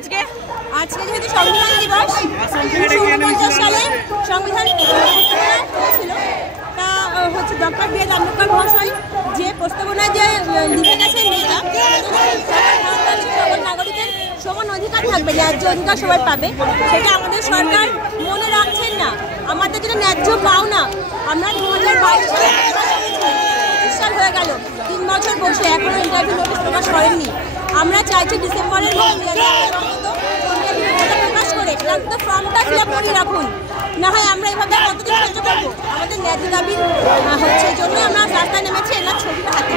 আজকে? আজকে যেহেতু সংবিধান দিবস, 1949 সালে সংবিধান হয়েছিল, তা হচ্ছে ডক্টর বি.আর. আম্বেদকর মহাশয় যে প্রস্তাবনায় যে লিখে গেছেন, সকল নাগরিকের সমান অধিকার থাকবে, ন্যায্য অধিকার সবাই পাবে, সেটা আমাদের সরকার মনে রাখছেন না। আমাদের যেটা ন্যায্য পাওনা, আমরা 2022 সাল হয়ে গেল, 3 বছর বসে এখনো ইন্টারভিউ নোটিশ প্রকাশ করেননি। আমরা চাইছি ডিসেম্বরের প্রকাশ করে ফর্মটা ফিল আপ করে রাখুন, না হয় আমরা এভাবে কতদিন সহ্য করবো। আমাদের ন্যায্য দাবির হচ্ছে জন্য আমরা রাস্তায় নেমেছি, এনার ছবিটা হাতে